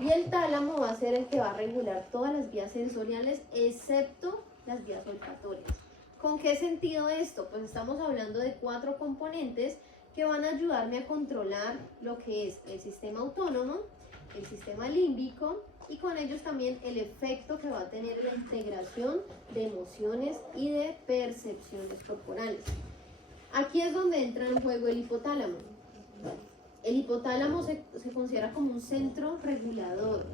Y el tálamo va a ser el que va a regular todas las vías sensoriales, excepto las vías olfatorias. ¿Con qué sentido esto? Pues estamos hablando de 4 componentes que van a ayudarme a controlar lo que es el sistema autónomo, el sistema límbico y con ellos también el efecto que va a tener la integración de emociones y de percepciones corporales. Aquí es donde entra en juego el hipotálamo. El hipotálamo se considera como un centro regulador,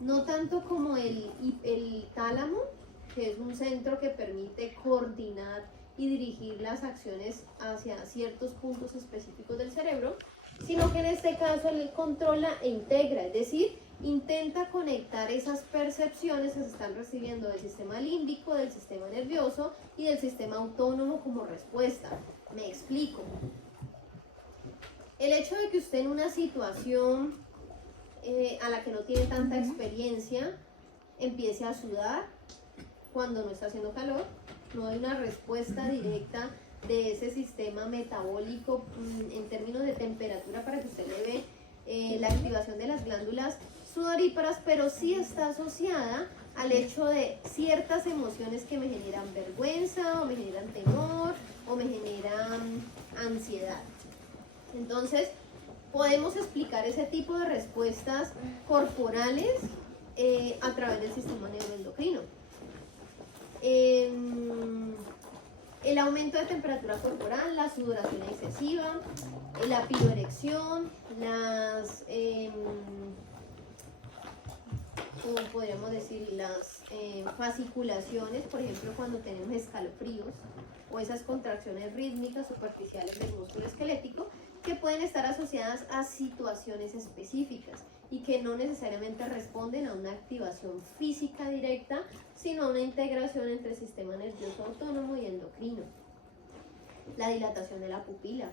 no tanto como el tálamo, que es un centro que permite coordinar y dirigir las acciones hacia ciertos puntos específicos del cerebro, sino que en este caso él controla e integra, es decir, intenta conectar esas percepciones que se están recibiendo del sistema límbico, del sistema nervioso y del sistema autónomo como respuesta. Me explico. El hecho de que usted en una situación a la que no tiene tanta experiencia empiece a sudar cuando no está haciendo calor, no hay una respuesta directa de ese sistema metabólico en términos de temperatura para que usted le ve la activación de las glándulas sudoríparas, pero sí está asociada al hecho de ciertas emociones que me generan vergüenza o me generan temor o me generan ansiedad. Entonces, podemos explicar ese tipo de respuestas corporales a través del sistema neuroendocrino. El aumento de temperatura corporal, la sudoración excesiva, la piroerección, las, ¿cómo podríamos decir? Las fasciculaciones, por ejemplo, cuando tenemos escalofríos o esas contracciones rítmicas superficiales del músculo esquelético que pueden estar asociadas a situaciones específicas y que no necesariamente responden a una activación física directa, sino a una integración entre el sistema nervioso autónomo y endocrino. La dilatación de la pupila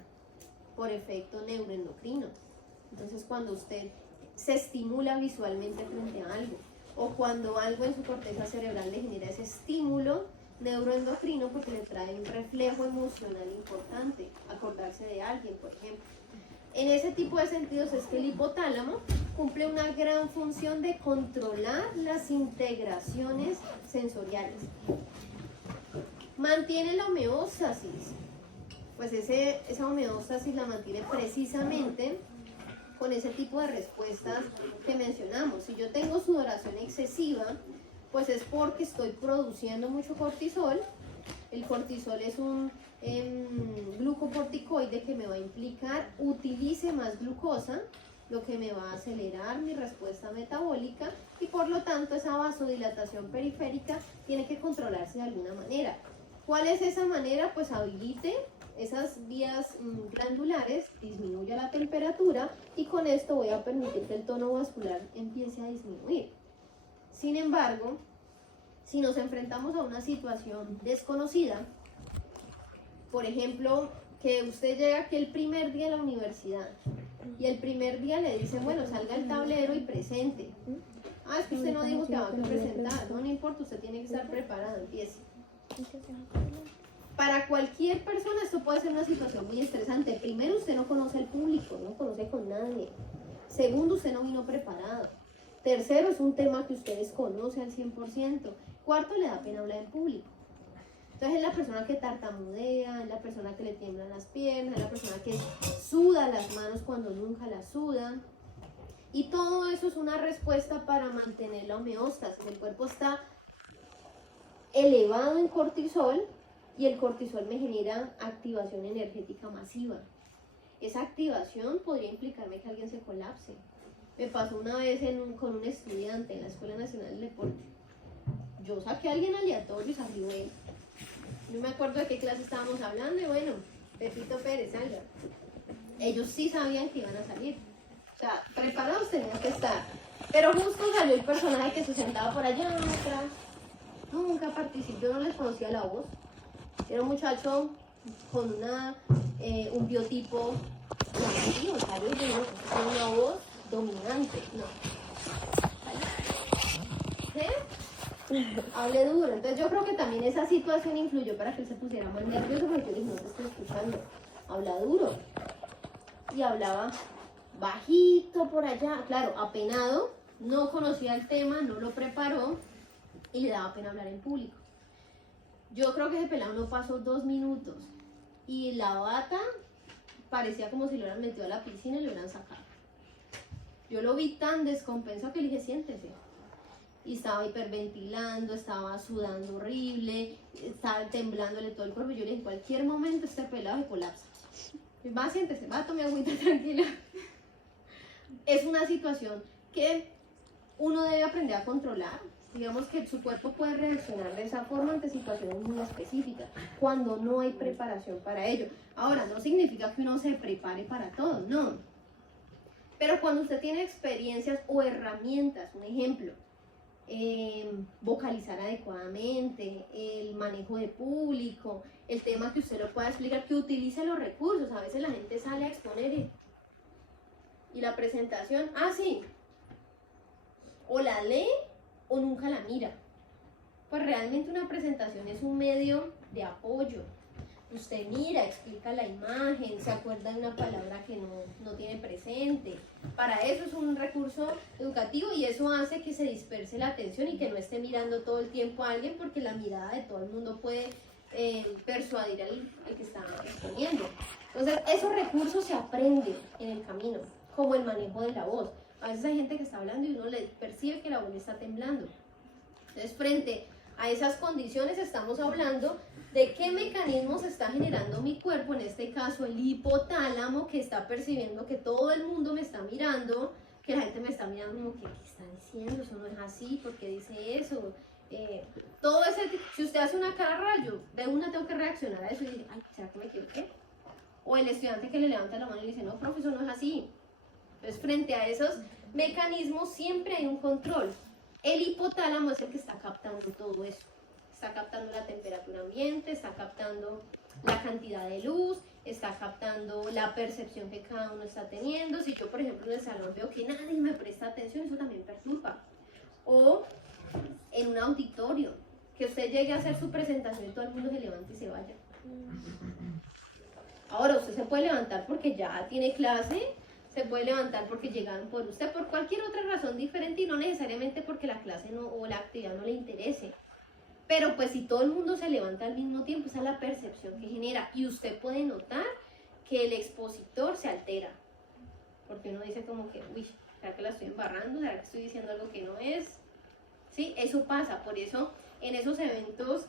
por efecto neuroendocrino. Entonces, cuando usted se estimula visualmente frente a algo o cuando algo en su corteza cerebral le genera ese estímulo neuroendocrino porque le trae un reflejo emocional importante, acordarse de alguien, por ejemplo. En ese tipo de sentidos es que el hipotálamo cumple una gran función de controlar las integraciones sensoriales. Mantiene la homeostasis, pues esa homeostasis la mantiene precisamente con ese tipo de respuestas que mencionamos. Si yo tengo sudoración excesiva, pues es porque estoy produciendo mucho cortisol. El cortisol es un glucocorticoide que me va a implicar utilice más glucosa, lo que me va a acelerar mi respuesta metabólica y por lo tanto esa vasodilatación periférica tiene que controlarse de alguna manera. ¿Cuál es esa manera? Pues habilite esas vías glandulares, disminuya la temperatura y con esto voy a permitir que el tono vascular empiece a disminuir. Sin embargo, si nos enfrentamos a una situación desconocida, por ejemplo, que usted llega aquí el primer día a la universidad y el primer día le dicen, bueno, salga al tablero y presente. Ah, es que usted no dijo que va a presentar. No importa, usted tiene que estar preparado, empiece. Para cualquier persona esto puede ser una situación muy estresante. Primero, usted no conoce al público, no conoce con nadie. Segundo, usted no vino preparado. Tercero, es un tema que usted desconoce al 100%. Cuarto, le da pena hablar en público. Entonces es la persona que tartamudea, es la persona que le tiemblan las piernas, es la persona que suda las manos cuando nunca las suda. Y todo eso es una respuesta para mantener la homeostasis. El cuerpo está elevado en cortisol y el cortisol me genera activación energética masiva. Esa activación podría implicarme que alguien se colapse. Me pasó una vez con un estudiante en la Escuela Nacional del Deporte. Yo saqué a alguien aleatorio y salió él. No me acuerdo de qué clase estábamos hablando y bueno, Pepito Pérez, salga. Ellos sí sabían que iban a salir. O sea, preparados tenían que estar. Pero justo salió el personaje que se sentaba por allá atrás. Nunca participó, yo no les conocía la voz. Era un muchacho con un biotipo llamativo, ¿sabes? Con una voz dominante, no. ¿Qué? Hable duro. Entonces yo creo que también esa situación influyó para que él se pusiera más nervioso porque yo dije, no te estoy escuchando. Habla duro. Y hablaba bajito por allá, claro, apenado, no conocía el tema, no lo preparó y le daba pena hablar en público. Yo creo que ese pelado no pasó 2 minutos y la bata parecía como si lo hubieran metido a la piscina y lo hubieran sacado. Yo lo vi tan descompensado que le dije, siéntese. Y estaba hiperventilando, estaba sudando horrible, estaba temblándole todo el cuerpo. Yo le dije, en cualquier momento este pelado se colapsa. Va, siéntese, va, tome agüita, tranquila. Es una situación que uno debe aprender a controlar. Digamos que su cuerpo puede reaccionar de esa forma ante situaciones muy específicas, cuando no hay preparación para ello. Ahora, no significa que uno se prepare para todo, no. Pero cuando usted tiene experiencias o herramientas, un ejemplo, vocalizar adecuadamente, el manejo de público, el tema que usted lo pueda explicar, que utilice los recursos. A veces la gente sale a exponer y la presentación, sí, o la lee o nunca la mira. Pues realmente una presentación es un medio de apoyo. Usted mira, explica la imagen, se acuerda de una palabra que no tiene presente. Para eso es un recurso educativo y eso hace que se disperse la atención y que no esté mirando todo el tiempo a alguien, porque la mirada de todo el mundo puede persuadir al que está exponiendo. Entonces, esos recursos se aprenden en el camino, como el manejo de la voz. A veces hay gente que está hablando y uno le percibe que la voz le está temblando. Entonces, frente a esas condiciones estamos hablando de qué mecanismos está generando mi cuerpo, en este caso el hipotálamo, que está percibiendo que todo el mundo me está mirando, que la gente me está mirando como que, ¿qué está diciendo? Eso no es así, ¿por qué dice eso? Todo ese, si usted hace una cara rara, yo de una tengo que reaccionar a eso y decir, ay, ¿será que me equivoqué? O el estudiante que le levanta la mano y dice, no, profesor, no es así. Entonces, frente a esos mecanismos siempre hay un control. El hipotálamo es el que está captando todo eso. Está captando la temperatura ambiente, está captando la cantidad de luz, está captando la percepción que cada uno está teniendo. Si yo, por ejemplo, en el salón veo que nadie me presta atención, eso también perturba. O en un auditorio, que usted llegue a hacer su presentación y todo el mundo se levante y se vaya. Ahora, usted se puede levantar porque ya tiene clase, se puede levantar porque llegaron por usted, por cualquier otra razón diferente y no necesariamente porque la clase o la actividad no le interese. Pero pues si todo el mundo se levanta al mismo tiempo, esa es la percepción que genera. Y usted puede notar que el expositor se altera. Porque uno dice como que, uy, ¿será que la estoy embarrando? ¿Será que estoy diciendo algo que no es? Sí, eso pasa. Por eso en esos eventos,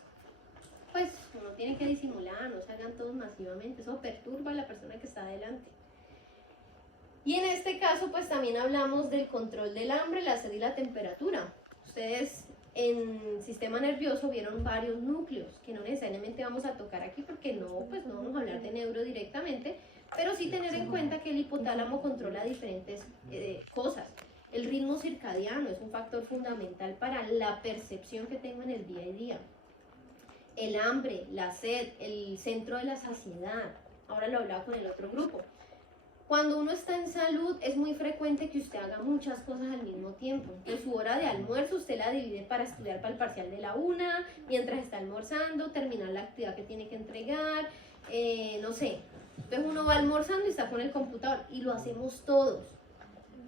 pues uno tiene que disimular, no salgan todos masivamente. Eso perturba a la persona que está adelante. Y en este caso, pues también hablamos del control del hambre, la sed y la temperatura. Ustedes en sistema nervioso vieron varios núcleos que no necesariamente vamos a tocar aquí porque no vamos a hablar de neuro directamente, pero sí tener en cuenta que el hipotálamo controla diferentes cosas. El ritmo circadiano es un factor fundamental para la percepción que tengo en el día a día. El hambre, la sed, el centro de la saciedad. Ahora lo hablaba con el otro grupo. Cuando uno está en salud es muy frecuente que usted haga muchas cosas al mismo tiempo. En su hora de almuerzo usted la divide para estudiar para el parcial de la 1, mientras está almorzando, terminar la actividad que tiene que entregar, no sé. Entonces uno va almorzando y está con el computador y lo hacemos todos.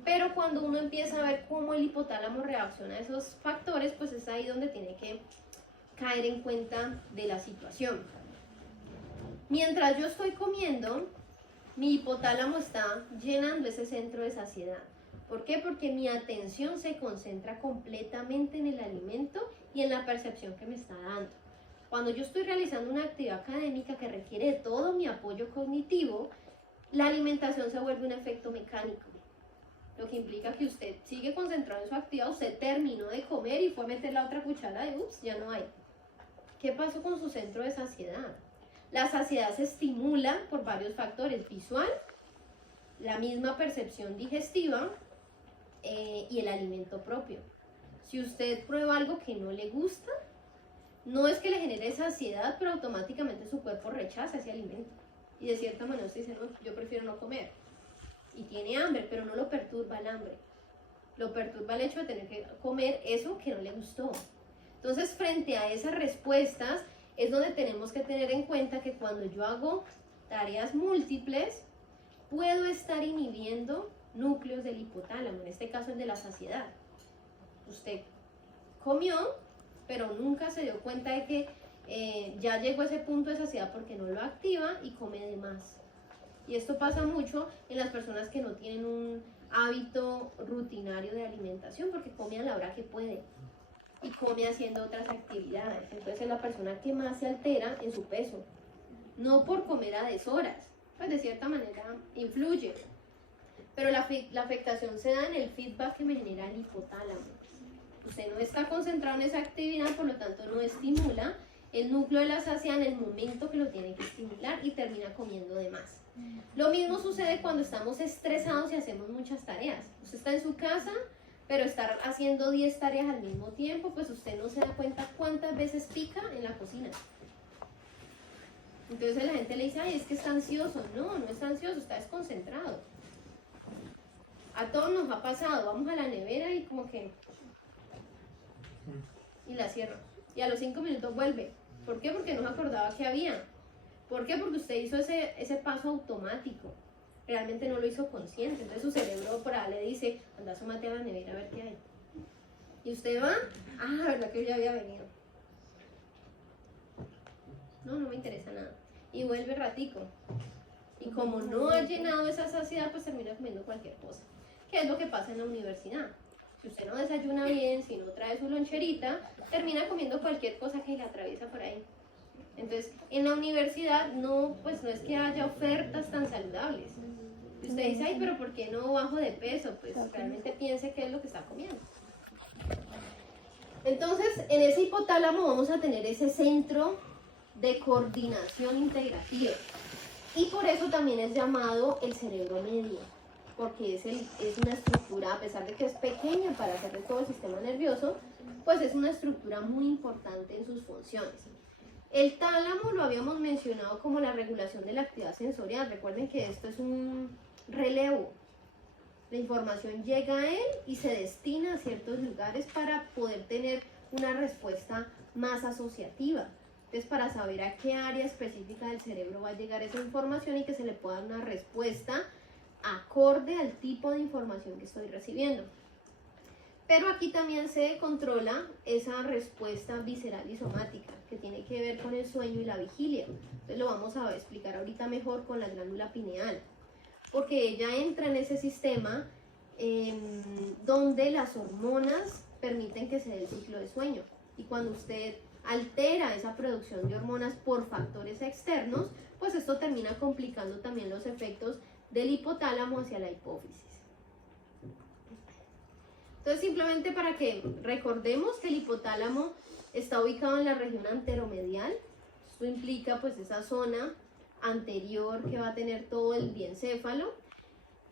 Pero cuando uno empieza a ver cómo el hipotálamo reacciona a esos factores, pues es ahí donde tiene que caer en cuenta de la situación. Mientras yo estoy comiendo, mi hipotálamo está llenando ese centro de saciedad. ¿Por qué? Porque mi atención se concentra completamente en el alimento y en la percepción que me está dando. Cuando yo estoy realizando una actividad académica que requiere de todo mi apoyo cognitivo, la alimentación se vuelve un efecto mecánico. Lo que implica que usted sigue concentrado en su actividad, usted terminó de comer y fue a meter la otra cuchara de ups, ya no hay. ¿Qué pasó con su centro de saciedad? La saciedad se estimula por varios factores: visual, la misma percepción digestiva y el alimento propio. Si usted prueba algo que no le gusta, no es que le genere saciedad, pero automáticamente su cuerpo rechaza ese alimento. Y de cierta manera usted dice, no, yo prefiero no comer. Y tiene hambre, pero no lo perturba el hambre. Lo perturba el hecho de tener que comer eso que no le gustó. Entonces, frente a esas respuestas, es donde tenemos que tener en cuenta que cuando yo hago tareas múltiples, puedo estar inhibiendo núcleos del hipotálamo, en este caso el de la saciedad. usted comió, pero nunca se dio cuenta de que ya llegó a ese punto de saciedad porque no lo activa y come de más. Y esto pasa mucho en las personas que no tienen un hábito rutinario de alimentación porque come a la hora que puede y come haciendo otras actividades. Entonces es la persona que más se altera en su peso, no por comer a deshoras, pues de cierta manera influye, pero la afectación se da en el feedback que me genera el hipotálamo. Usted no está concentrado en esa actividad, por lo tanto no estimula el núcleo de la saciedad en el momento que lo tiene que estimular y termina comiendo de más. Lo mismo sucede cuando estamos estresados y hacemos muchas tareas. Usted está en su casa, pero estar haciendo 10 tareas al mismo tiempo, pues usted no se da cuenta cuántas veces pica en la cocina. Entonces la gente le dice, ay, es que está ansioso. No, no está ansioso, está desconcentrado. A todos nos ha pasado, vamos a la nevera y como que... y la cierro. Y a los 5 minutos vuelve. ¿Por qué? Porque no se acordaba que había. ¿Por qué? Porque usted hizo ese paso automático. Realmente no lo hizo consciente. Entonces su cerebro por ahí le dice, anda, asómate a la nevera a ver qué hay. Y usted va, verdad que yo ya había venido. No me interesa nada. Y vuelve ratico. Y como no ha llenado esa saciedad, pues termina comiendo cualquier cosa. ¿Qué es lo que pasa en la universidad? Si usted no desayuna bien, si no trae su loncherita, termina comiendo cualquier cosa que le atraviesa por ahí. Entonces, en la universidad no es que haya ofertas tan saludables. Y usted dice, ay, pero ¿por qué no bajo de peso? Pues realmente piense qué es lo que está comiendo. Entonces, en ese hipotálamo vamos a tener ese centro de coordinación integrativa. Y por eso también es llamado el cerebro medio, porque es una estructura, a pesar de que es pequeña para hacer de todo el sistema nervioso, pues es una estructura muy importante en sus funciones. El tálamo lo habíamos mencionado como la regulación de la actividad sensorial. Recuerden que esto es un relevo. La información llega a él y se destina a ciertos lugares para poder tener una respuesta más asociativa. Entonces, para saber a qué área específica del cerebro va a llegar esa información y que se le pueda dar una respuesta acorde al tipo de información que estoy recibiendo. Pero aquí también se controla esa respuesta visceral y somática, que tiene que ver con el sueño y la vigilia. Entonces lo vamos a explicar ahorita mejor con la glándula pineal, porque ella entra en ese sistema donde las hormonas permiten que se dé el ciclo de sueño. Y cuando usted altera esa producción de hormonas por factores externos, pues esto termina complicando también los efectos del hipotálamo hacia la hipófisis. Entonces, simplemente para que recordemos que el hipotálamo está ubicado en la región anteromedial. Esto implica pues esa zona anterior que va a tener todo el diencéfalo.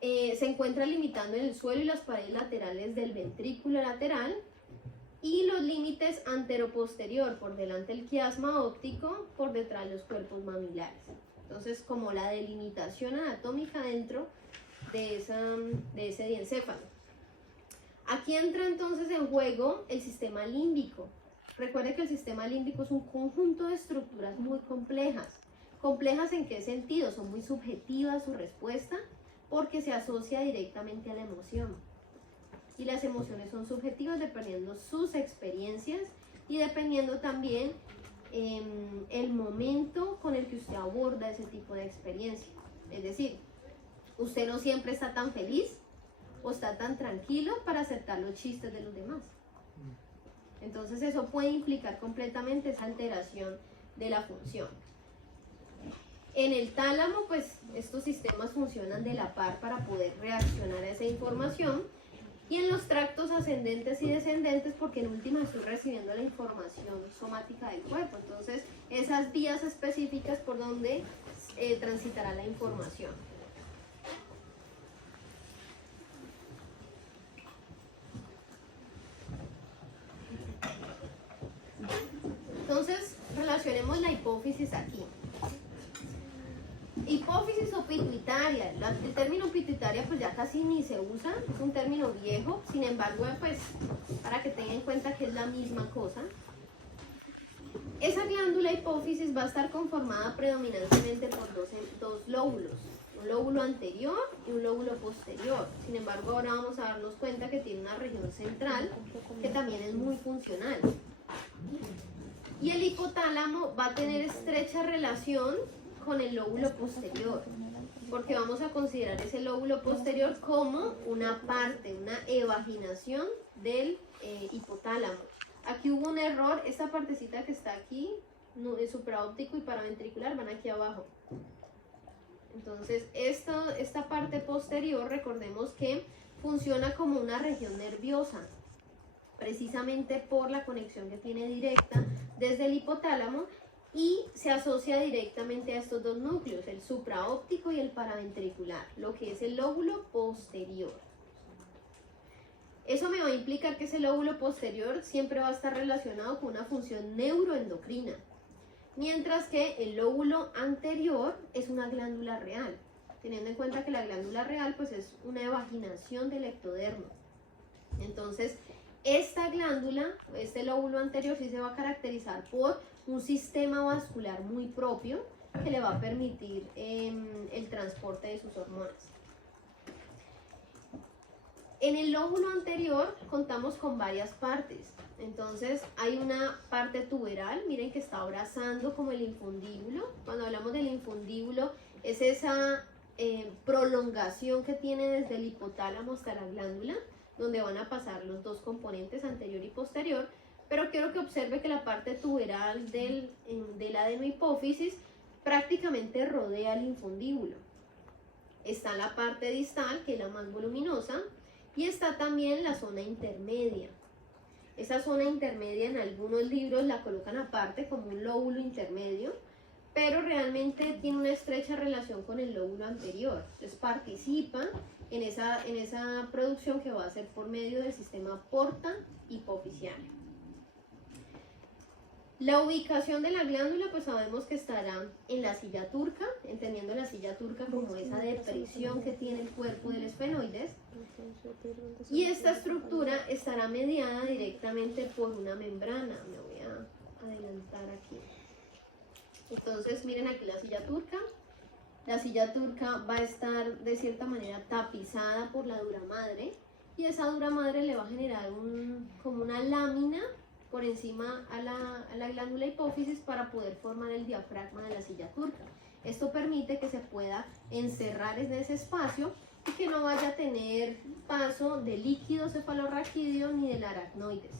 Se encuentra limitando en el suelo y las paredes laterales del ventrículo lateral y los límites antero-posterior, por delante el quiasma óptico, por detrás los cuerpos mamilares. Entonces, como la delimitación anatómica dentro de ese diencéfalo. Aquí entra entonces en juego el sistema límbico. Recuerde que el sistema límbico es un conjunto de estructuras muy complejas. ¿Complejas en qué sentido? Son muy subjetivas su respuesta porque se asocia directamente a la emoción. Y las emociones son subjetivas dependiendo sus experiencias y dependiendo también el momento con el que usted aborda ese tipo de experiencia. Es decir, usted no siempre está tan feliz o está tan tranquilo para aceptar los chistes de los demás. Entonces eso puede implicar completamente esa alteración de la función. En el tálamo, pues estos sistemas funcionan de la par para poder reaccionar a esa información, y en los tractos ascendentes y descendentes porque en última estoy recibiendo la información somática del cuerpo. Entonces esas vías específicas por donde transitará la información. Entonces, relacionemos la hipófisis aquí. Hipófisis o pituitaria. El término pituitaria pues ya casi ni se usa, es un término viejo, sin embargo, pues para que tengan en cuenta que es la misma cosa. Esa glándula hipófisis va a estar conformada predominantemente por dos lóbulos. un lóbulo anterior y un lóbulo posterior. Sin embargo, ahora vamos a darnos cuenta que tiene una región central que también es muy funcional. Y el hipotálamo va a tener estrecha relación con el lóbulo posterior, porque vamos a considerar ese lóbulo posterior como una parte, una evaginación del hipotálamo. Aquí hubo un error, esta partecita que está aquí, el supraóptico y paraventricular van aquí abajo. Entonces, esta parte posterior, recordemos que funciona como una región nerviosa, precisamente por la conexión que tiene directa desde el hipotálamo y se asocia directamente a estos dos núcleos, el supraóptico y el paraventricular, lo que es el lóbulo posterior. Eso me va a implicar que ese lóbulo posterior siempre va a estar relacionado con una función neuroendocrina, mientras que el lóbulo anterior es una glándula real, teniendo en cuenta que la glándula real pues es una evaginación del ectodermo. Entonces, esta glándula, este lóbulo anterior sí se va a caracterizar por un sistema vascular muy propio que le va a permitir el transporte de sus hormonas. En el lóbulo anterior contamos con varias partes. Entonces hay una parte tuberal, miren que está abrazando como el infundíbulo. Cuando hablamos del infundíbulo es esa prolongación que tiene desde el hipotálamo hasta la glándula, donde van a pasar los dos componentes anterior y posterior. Pero quiero que observe que la parte tuberal del adenohipófisis prácticamente rodea el infundíbulo. Está la parte distal, que es la más voluminosa, y está también la zona intermedia. Esa zona intermedia en algunos libros la colocan aparte como un lóbulo intermedio, pero realmente tiene una estrecha relación con el lóbulo anterior. Entonces participa en esa producción que va a ser por medio del sistema porta hipofisiario. La ubicación de la glándula, pues sabemos que estará en la silla turca, entendiendo la silla turca como esa depresión que tiene el cuerpo del esfenoides. Y esta estructura estará mediada directamente por una membrana. Me voy a adelantar aquí. Entonces, miren aquí la silla turca. La silla turca va a estar de cierta manera tapizada por la dura madre. Y esa dura madre le va a generar como una lámina por encima a la glándula hipófisis para poder formar el diafragma de la silla turca. Esto permite que se pueda encerrar en ese espacio y que no vaya a tener paso de líquido cefalorraquídeo ni del aracnoides.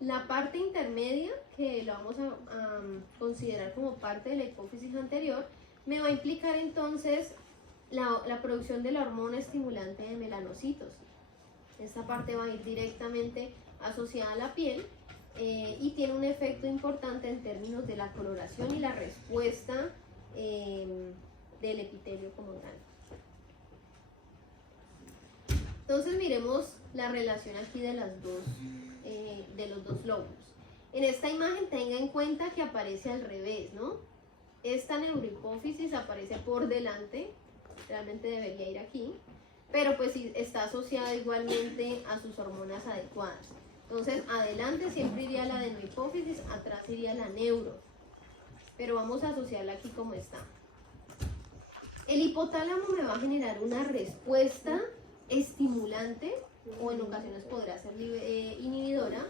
La parte intermedia, que lo vamos a considerar como parte de la hipófisis anterior, me va a implicar entonces la producción de la hormona estimulante de melanocitos. Esta parte va a ir directamente asociada a la piel y tiene un efecto importante en términos de la coloración y la respuesta del epitelio como tal. Entonces miremos la relación aquí de los dos lóbulos. En esta imagen tenga en cuenta que aparece al revés, ¿no? Esta neurohipófisis aparece por delante, realmente debería ir aquí, pero pues está asociada igualmente a sus hormonas adecuadas. Entonces, adelante siempre iría la adenohipófisis, atrás iría la neuro, pero vamos a asociarla aquí como está. El hipotálamo me va a generar una respuesta estimulante, o en ocasiones podrá ser inhibidora,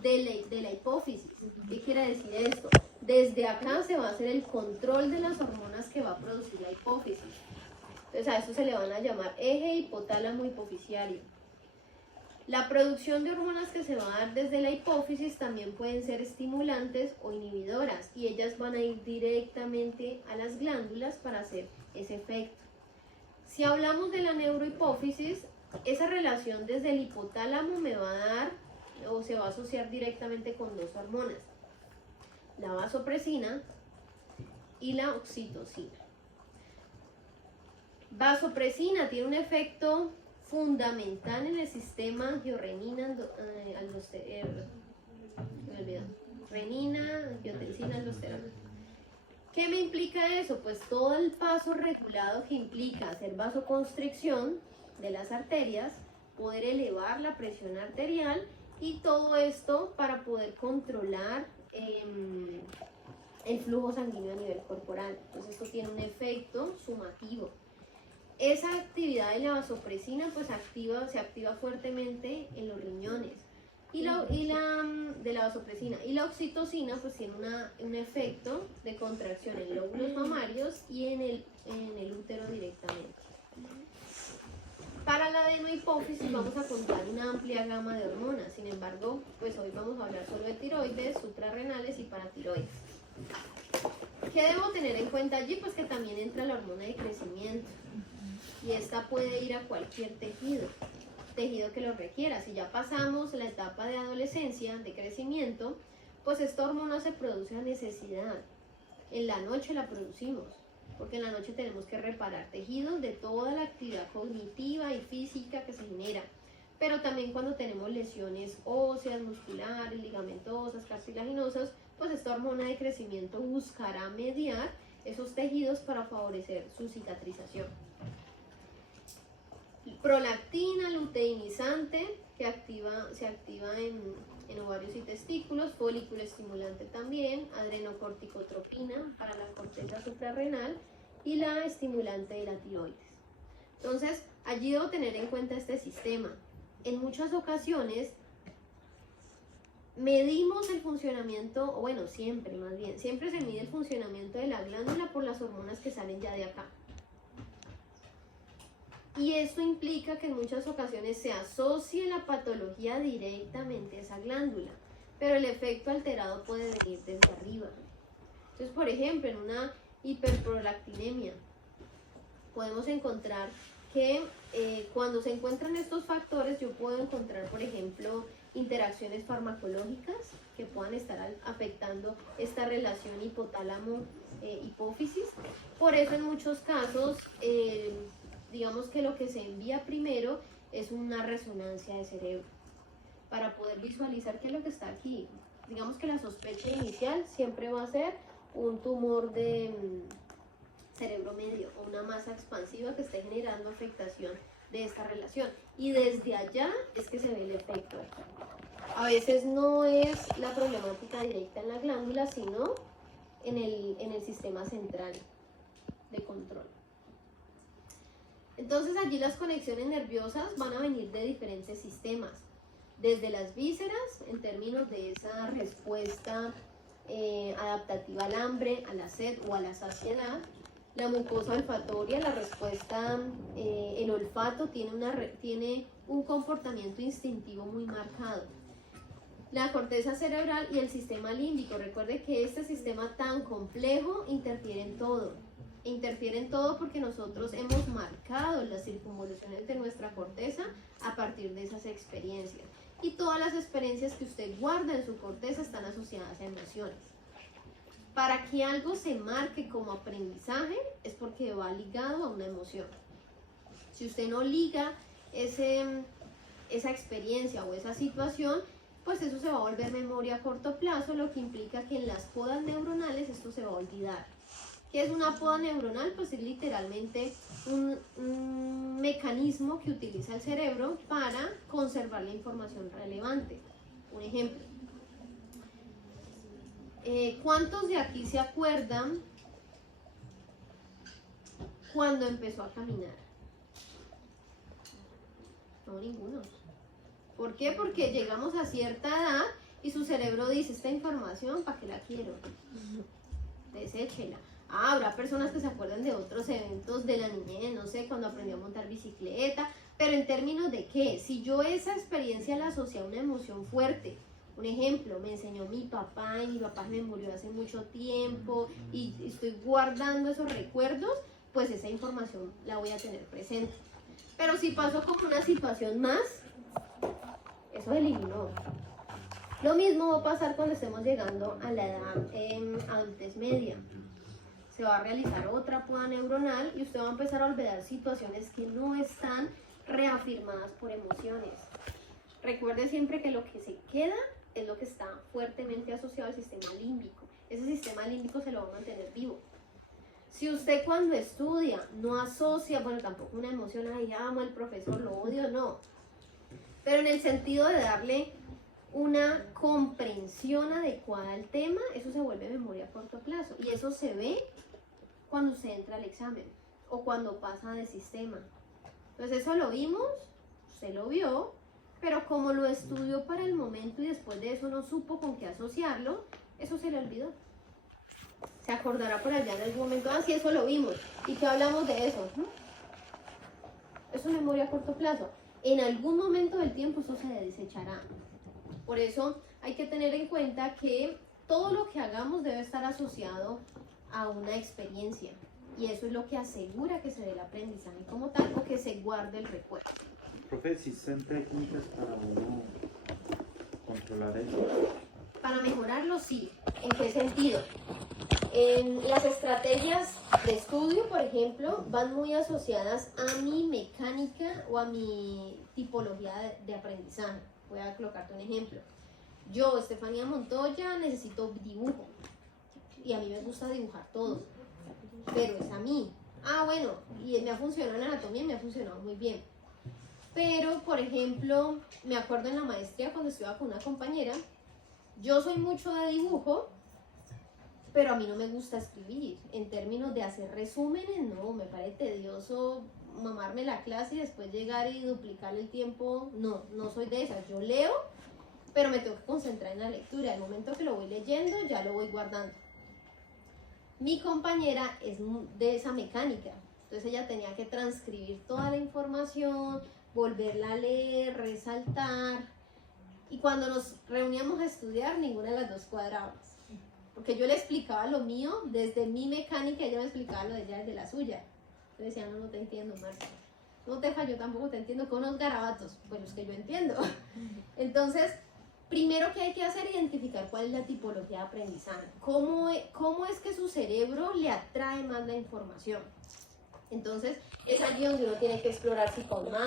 de la hipófisis. ¿Qué quiere decir esto? Desde acá se va a hacer el control de las hormonas que va a producir la hipófisis. Entonces a esto se le van a llamar eje hipotálamo hipofisiario. La producción de hormonas que se va a dar desde la hipófisis también pueden ser estimulantes o inhibidoras y ellas van a ir directamente a las glándulas para hacer ese efecto. Si hablamos de la neurohipófisis, esa relación desde el hipotálamo me va a dar o se va a asociar directamente con dos hormonas, la vasopresina y la oxitocina. Vasopresina tiene un efecto fundamental en el sistema angiorrenina, renina, angiotensina, aldosterona. ¿Qué me implica eso? Pues todo el paso regulado que implica hacer vasoconstricción de las arterias, poder elevar la presión arterial y todo esto para poder controlar el flujo sanguíneo a nivel corporal. Entonces esto tiene un efecto sumativo. Esa actividad de la vasopresina pues se activa fuertemente en los riñones de la vasopresina, y la oxitocina pues tiene un efecto de contracción en lóbulos mamarios y en el útero directamente. Para la adenohipófisis vamos a contar una amplia gama de hormonas. Sin embargo, pues hoy vamos a hablar solo de tiroides, suprarrenales y paratiroides. ¿Qué debo tener en cuenta allí? Pues que también entra la hormona de crecimiento, y esta puede ir a cualquier tejido que lo requiera. Si ya pasamos la etapa de adolescencia, de crecimiento, pues esta hormona se produce a necesidad. En la noche la producimos, porque en la noche tenemos que reparar tejidos de toda la actividad cognitiva y física que se genera, pero también cuando tenemos lesiones óseas, musculares, ligamentosas, cartilaginosas, pues esta hormona de crecimiento buscará mediar esos tejidos para favorecer su cicatrización. Prolactina, luteinizante, que se activa en ovarios y testículos, folículo estimulante también, adrenocorticotropina para la corteza suprarrenal y la estimulante de la tiroides. Entonces, allí debo tener en cuenta este sistema. En muchas ocasiones medimos el funcionamiento, o bueno, siempre se mide el funcionamiento de la glándula por las hormonas que salen ya de acá. Y esto implica que en muchas ocasiones se asocie la patología directamente a esa glándula, pero el efecto alterado puede venir desde arriba. Entonces, por ejemplo, en una hiperprolactinemia podemos encontrar que cuando se encuentran estos factores, yo puedo encontrar, por ejemplo, interacciones farmacológicas que puedan estar afectando esta relación hipotálamo-hipófisis. Por eso en muchos casos, digamos que lo que se envía primero es una resonancia de cerebro para poder visualizar qué es lo que está aquí. Digamos que la sospecha inicial siempre va a ser un tumor de cerebro medio o una masa expansiva que esté generando afectación de esta relación, y desde allá es que se ve el efecto. A veces no es la problemática directa en la glándula, sino en el sistema central de control. Entonces allí las conexiones nerviosas van a venir de diferentes sistemas, desde las vísceras, en términos de esa respuesta adaptativa al hambre, a la sed o a la saciedad. La mucosa olfatoria, la respuesta, el olfato tiene un comportamiento instintivo muy marcado. La corteza cerebral y el sistema límbico. Recuerde que este sistema tan complejo interfiere en todo. Interfiere en todo porque nosotros hemos marcado las circunvoluciones de nuestra corteza a partir de esas experiencias. Y todas las experiencias que usted guarda en su corteza están asociadas a emociones. Para que algo se marque como aprendizaje es porque va ligado a una emoción. Si usted no liga esa experiencia o esa situación, pues eso se va a volver memoria a corto plazo, lo que implica que en las podas neuronales esto se va a olvidar. ¿Qué es una poda neuronal? Pues es literalmente un mecanismo que utiliza el cerebro para conservar la información relevante. Un ejemplo. ¿Cuántos de aquí se acuerdan cuando empezó a caminar? No, ninguno. ¿Por qué? Porque llegamos a cierta edad y su cerebro dice, esta información, ¿para qué la quiero? Deséchela. Habrá personas que se acuerdan de otros eventos de la niñez, no sé, cuando aprendió a montar bicicleta, pero en términos de qué, si yo esa experiencia la asocié a una emoción fuerte. Un ejemplo, me enseñó mi papá y mi papá me murió hace mucho tiempo y estoy guardando esos recuerdos, pues esa información la voy a tener presente. Pero si pasó como una situación más, eso eliminó. Lo mismo va a pasar cuando estemos llegando a la edad adultez media. Se va a realizar otra poda neuronal y usted va a empezar a olvidar situaciones que no están reafirmadas por emociones. Recuerde siempre que lo que se queda es lo que está fuertemente asociado al sistema límbico. Ese sistema límbico se lo va a mantener vivo. Si usted cuando estudia no asocia, bueno, tampoco una emoción, ay, amo al profesor, lo odio, no. Pero en el sentido de darle una comprensión adecuada del tema, eso se vuelve memoria a corto plazo. Y eso se ve cuando usted entra al examen o cuando pasa de sistema. Entonces eso lo vimos, usted lo vio, pero como lo estudió para el momento y después de eso no supo con qué asociarlo, eso se le olvidó. Se acordará por allá en algún momento, sí, eso lo vimos. ¿Y qué hablamos de eso? Eso es memoria a corto plazo. En algún momento del tiempo eso se desechará. Por eso hay que tener en cuenta que todo lo que hagamos debe estar asociado a una experiencia. Y eso es lo que asegura que se dé el aprendizaje como tal o que se guarde el recuerdo. Profe, ¿existen técnicas para uno controlar eso? Para mejorarlo, sí. ¿En qué sentido? En las estrategias de estudio, por ejemplo, van muy asociadas a mi mecánica o a mi tipología de aprendizaje. Voy a colocarte un ejemplo. Yo, Estefanía Montoya, necesito dibujo. Y a mí me gusta dibujar todo. Pero es a mí. Bueno, y me ha funcionado en anatomía y me ha funcionado muy bien. Pero, por ejemplo, me acuerdo en la maestría cuando estuve con una compañera, yo soy mucho de dibujo, pero a mí no me gusta escribir. En términos de hacer resúmenes, no, me parece tedioso mamarme la clase y después llegar y duplicar el tiempo. No, no soy de esas. Yo leo, pero me tengo que concentrar en la lectura. El momento que lo voy leyendo, ya lo voy guardando. Mi compañera es de esa mecánica. Entonces ella tenía que transcribir toda la información, volverla a leer, resaltar. Y cuando nos reuníamos a estudiar, ninguna de las dos cuadrábamos. Porque yo le explicaba lo mío desde mi mecánica y ella me explicaba lo de ella desde la suya. Yo decía, no te entiendo, Marcia. No te fallo, tampoco te entiendo con unos garabatos, pues los que yo entiendo. Entonces, primero que hay que hacer es identificar cuál es la tipología de aprendizaje. ¿Cómo es que su cerebro le atrae más la información? Entonces, es allí donde uno tiene que explorar psicomagia.